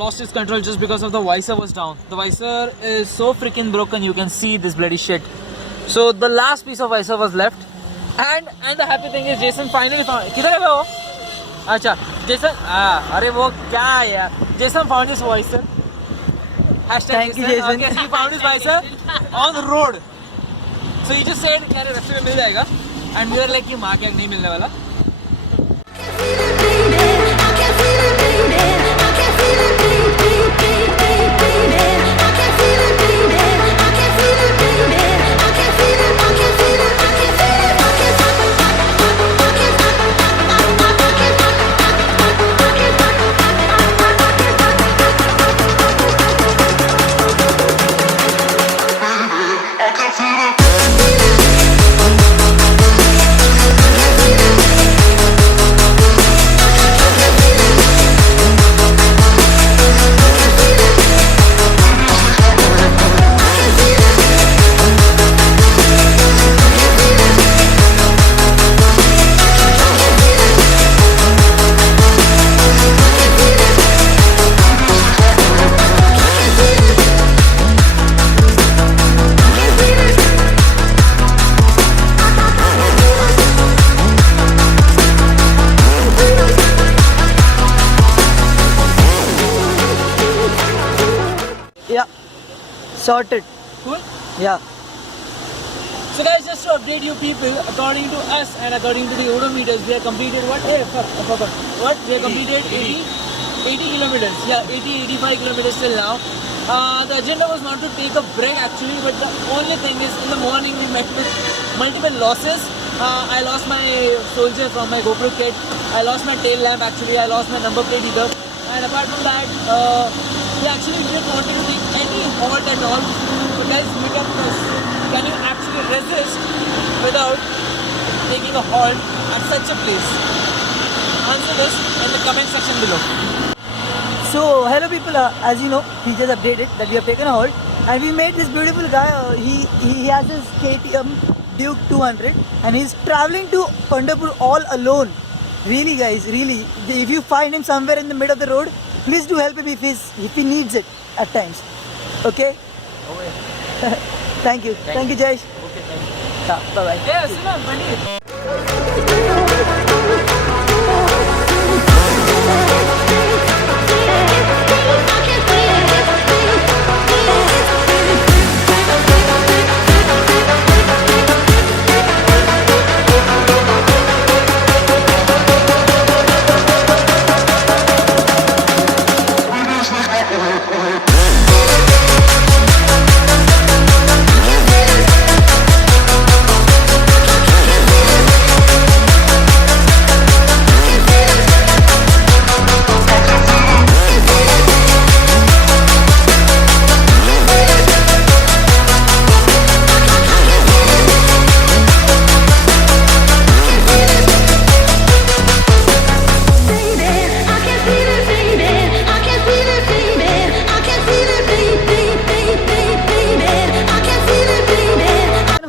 Lost his control just because of the visor was down. The visor is so freaking broken, you can see this bloody shit. So the last piece of visor was left, and the happy thing is Jason finally found. किधर है वो? अच्छा, Jason. अरे वो क्या है यार? Jason found his visor. Thank you, Jason. Okay, he found his visor on the road. So he just said कि अरे रास्ते में मिल जाएगा, and we were like कि माँ क्या नहीं मिलने वाला. Yeah, sorted. Cool. Yeah. So guys, just to update you people, according to us and according to the odometers, we have completed what? Hey, fuck, I forgot. What? We have completed 80 kilometers. Yeah, 85 kilometers till now. The agenda was not to take a break actually, but the only thing is in the morning we met with multiple losses. I lost my soldier from my GoPro kit. I lost my tail lamp actually. I lost my number plate either. And apart from that, we actually didn't want to take any halt at all. So guys, meet up with us. Can you actually resist without taking a halt at such a place? Answer this in the comment section below. So, hello people, as you know, he just updated that we have taken a halt and we made this beautiful guy, he has his KTM Duke 200 and he's traveling to Pandharpur all alone. Really guys, really, if you find him somewhere in the middle of the road, please do help him if he needs it at times. Okay? Thank you. Thank you, Jayesh. Okay, thank you. Yeah, bye-bye. Yeah, Sina, buddy.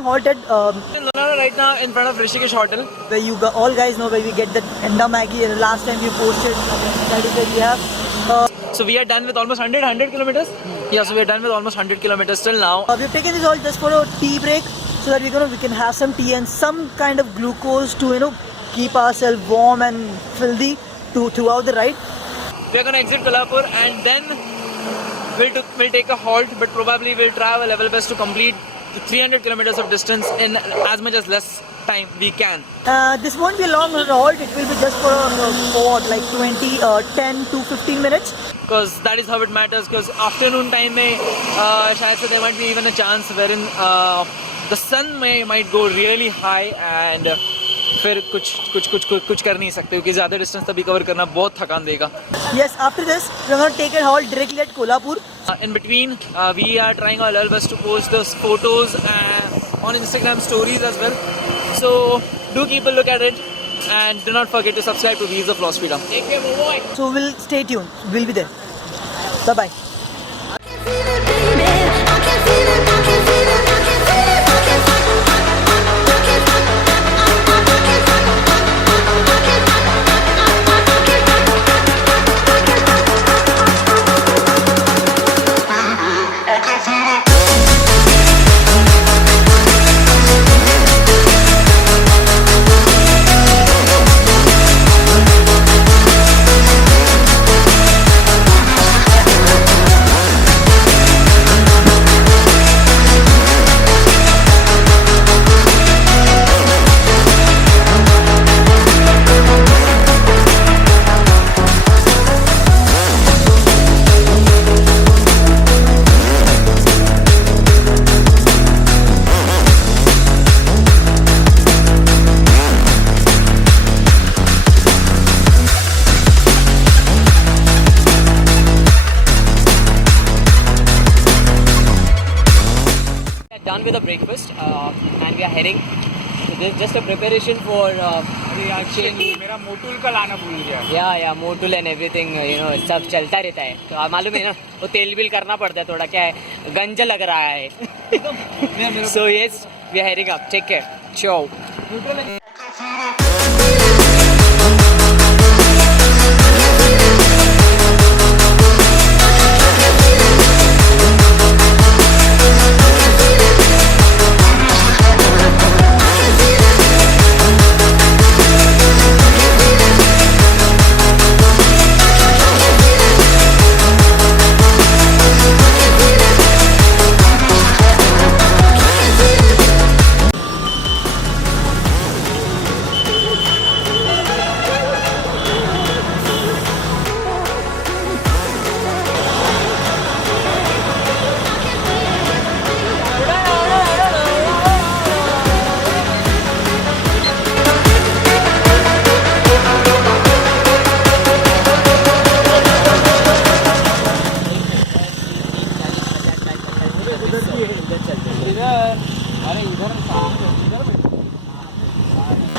Halted right now in front of Rishikesh Hotel, where you all guys know where we get the Enda Maggie, and last time we posted that is where we have. So we are done with almost 100 kilometers. Yeah, so we are done with almost 100 kilometers till now. We've taken this all just for a tea break, so that we can have some tea and some kind of glucose to keep ourselves warm and healthy throughout the ride. We are gonna exit Kolhapur and then we'll take a halt, but probably we'll try our level best to complete 300 kilometers of distance in as much as less time we can. This won't be a long halt, it will be just for like 10 to 15 minutes. Because that is how it matters, because afternoon time mein, there might be even a chance wherein the sun might go really high and फिर कुछ कर नहीं सकते क्योंकि ज़्यादा distance तभी cover करना बहुत थकान देगा. Yes, after this we're going to take a halt directly at Kolhapur. In between, we are trying our level best to post those photos on Instagram stories as well. So do keep a look at it. and do not forget to subscribe to Wheels of Lost Freedom. Take care, boy. So we'll stay tuned. We'll be there. Bye bye. Done with the breakfast and we are heading. So this is just a preparation for मेरा Motul का लाना भूल गया. या Motul and everything सब चलता रहता है. तो मालूम है ना वो तेल बिल करना पड़ता है थोड़ा. क्या है गंज लग रहा है. So yes we are heading up. Take care. Ciao.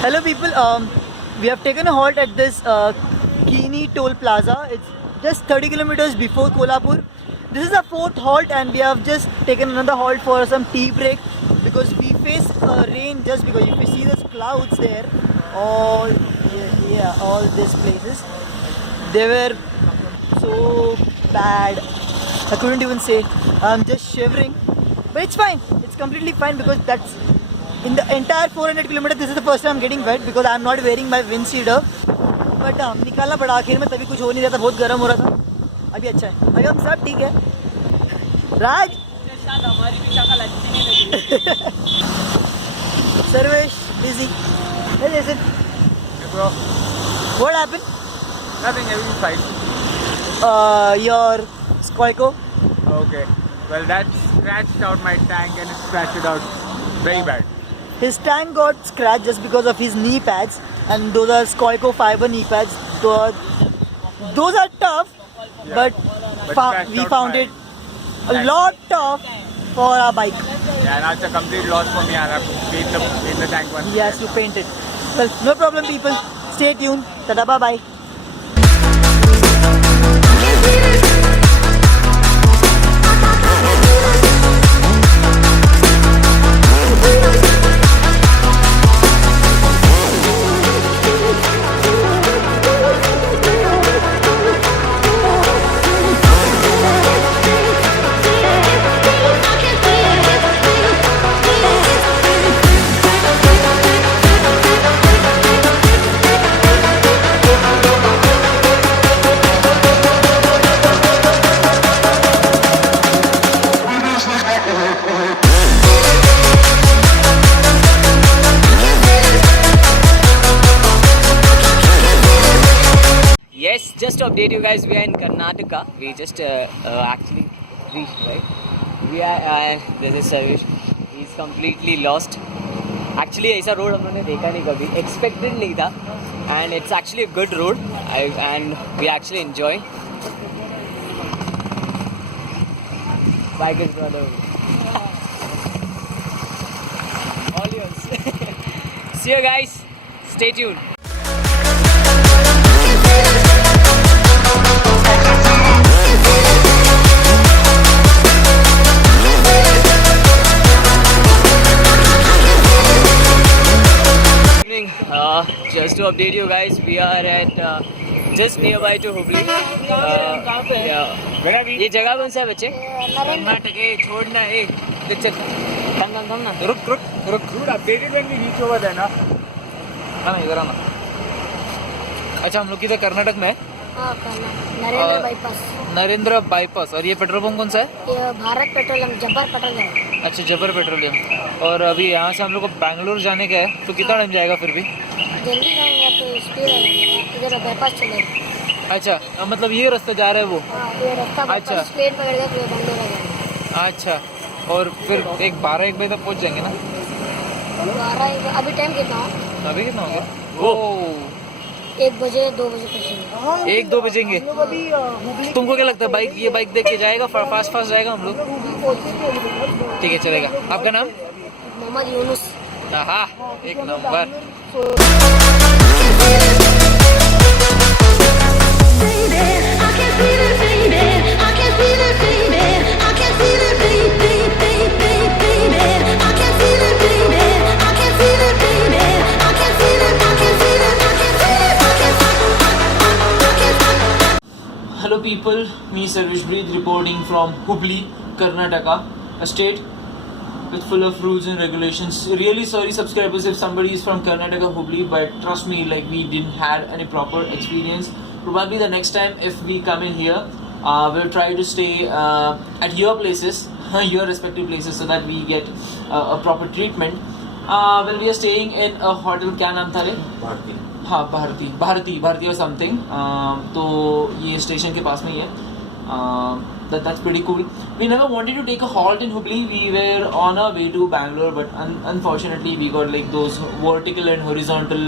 Hello people, we have taken a halt at this Kini Toll Plaza. It's just 30 kilometers before Kolhapur. This is our fourth halt and we have just taken another halt for some tea break because we face rain just because if you see those clouds there, all these places, they were so bad. I couldn't even say. I'm just shivering, but it's fine. It's completely fine because that's in the entire 400 kilometers. This is the first time I'm getting wet because I'm not wearing my wind sheeter. But निकालना पड़ा आखिर में. तभी कुछ हो नहीं रहा था. बहुत गर्म हो रहा था. अभी अच्छा है. अभी हम सब ठीक है. राज हमारी भी शक्ल अच्छी नहीं लग रही. Sarvesh busy. Hey, listen. Hey bro, What happened? nothing, everything's fine. Your Skoiko. Okay, well that scratched out my tank and it scratched it out very bad. His tank got scratched just because of his knee pads, and those are Skoiko fiber knee pads. Those are tough, Yeah. but scratched we out found my it a tank. lot tough for our bike. Yeah, now it's a complete loss for me. I have to paint the tank once. He has to paint it. Well, no problem, people. Stay tuned. Tada, bye bye. Yes, just to update you guys, we are in Karnataka. We just actually reached, right? We are. This is Sarvesh. He's completely lost. Actually, ऐसा road हमने देखा नहीं कभी. Expected नहीं था, and it's actually a good road. And we actually enjoy. Bye, guys, brother. All yours. See you guys. Stay tuned. to update you guys, we are at just nearby to Hubli. Where are we? ये जगह कौन सा है बच्चे? कर्नाटक है, छोड़ना है। थम ना। रुक। Dude, updated when we reach over there, na? हाँ इधर आना। अच्छा हम लोग किधर कर्नाटक में है? हाँ नरेंद्र बाईपास। नरेंद्र बाईपास। और ये पेट्रोल पंप कौन सा है? ये भारत पेट्रोलियम जब्बर पेट्रोलियम। अच्छा जबर पेट्रोलियम। और अभी यहाँ से हम लोग को बैंगलोर जाने का है, तो कितना टाइम जाएगा फिर भी? जल्दी जाएंगे तो स्पीड है, इधर बाईपास चलेगा। अच्छा मतलब ये रास्ता जा रहा है वो? हाँ ये रास्ता अच्छा। बाईपास ट्रेन पकड़ेगा तो बैंगलोर आ जाएगा। अच्छा और फिर 12-1 बजे तक पहुँच जाएंगे ना? 12 अभी टाइम कितना हो? अभी कितना हो गया? ओ 1 बजे 2 बजे पहुँचेंगे। 1-2 बजेंगे। तुमको क्या लगता है ये बाइक देख के जाएगा? फास्ट जाएगा हम लोग? ठीक है चलेगा। आपका नाम? मोहम्मद यूनुस। हाँ एक number. Hello people, me Sarvish Breed reporting from Hubli, Karnataka, a state with full of rules and regulations. Really sorry subscribers if somebody is from Karnataka, Hubli, but trust me, like we didn't had any proper experience. Probably the next time if we come in here, we'll try to stay at your places, your respective places, so that we get a proper treatment. Well, we are staying in a hotel, क्या नाम था रे? हाँ भारती और something. तो ये station के पास में ही है। That's pretty cool. We never wanted to take a halt in Hubli. We were on our way to Bangalore, but unfortunately we got like those vertical and horizontal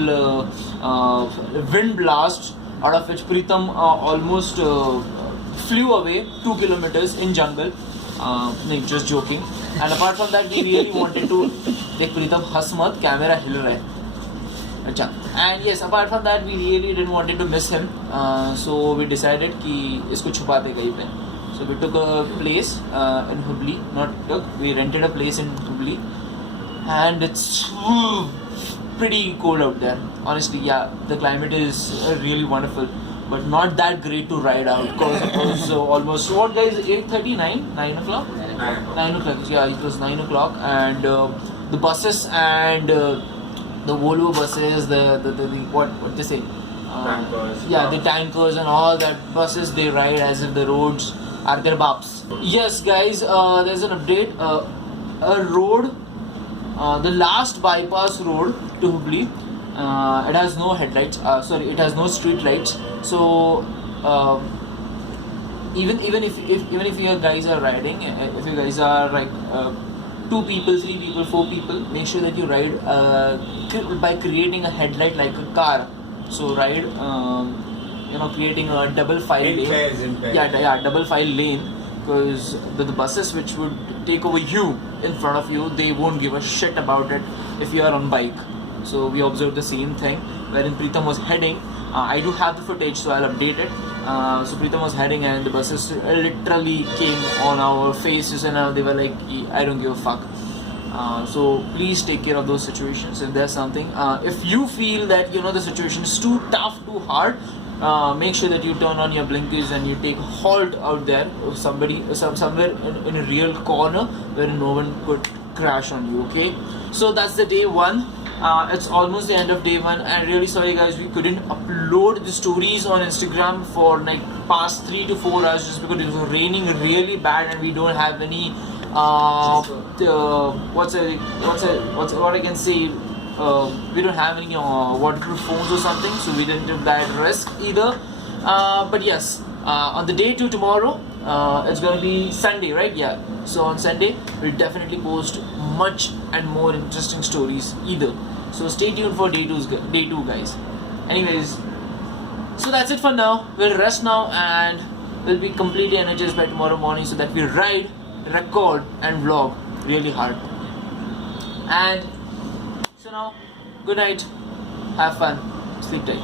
wind blasts, out of which Pritam almost flew away 2 kilometers in jungle. No, just joking. And apart from that, we really wanted to देख प्रीतम हंस मत, camera हिल रहा है। अच्छा, and yes, apart from that, we really didn't wanted to miss him. So we decided कि इसको छुपाते कहीं पे. So we took a place in Hubli. We rented a place in Hubli, and it's pretty cold out there. Honestly, yeah, the climate is really wonderful, but not that great to ride out because it was almost what guys 8:39, 9 o'clock. 9 o'clock. Yeah, it was 9 o'clock, and the buses and the Volvo buses, the what they say? Tankers. Yeah, the tankers and all that buses, they ride as if the roads are their baps. Yes, guys, there's an update. A road, the last bypass road to Hubli, it has no headlights. It has no street lights. So even if you guys are riding, if you guys are like 2 people, 3 people, 4 people, make sure that you ride by creating a headlight like a car. So ride, creating a double file In lane. pairs. Yeah, double file lane, because the buses which would take over you in front of you, they won't give a shit about it if you are on bike. So we observed the same thing wherein Pritam was heading. I do have the footage, so I'll update it. So Pritam was heading and the buses literally came on our faces and they were like, I don't give a fuck. So please take care of those situations if there's something. If you feel that the situation is too tough, too hard, make sure that you turn on your blinkers and you take a halt out there, somewhere in a real corner where no one could crash on you. Okay, so that's the day 1. It's almost the end of day 1, and really sorry guys, we couldn't upload the stories on Instagram for like past 3 to 4 hours just because it was raining really bad and we don't have any what I can say, we don't have any waterproof phones or something, so we didn't take that risk either. But yes, on the day 2 tomorrow, it's gonna be Sunday, right? Yeah, so on Sunday we'll definitely post much and more interesting stories either. So stay tuned for day 2 guys. Anyways, so that's it for now. We'll rest now and we'll be completely energized by tomorrow morning so that we ride, record and vlog really hard. And so now, good night, have fun, sleep tight.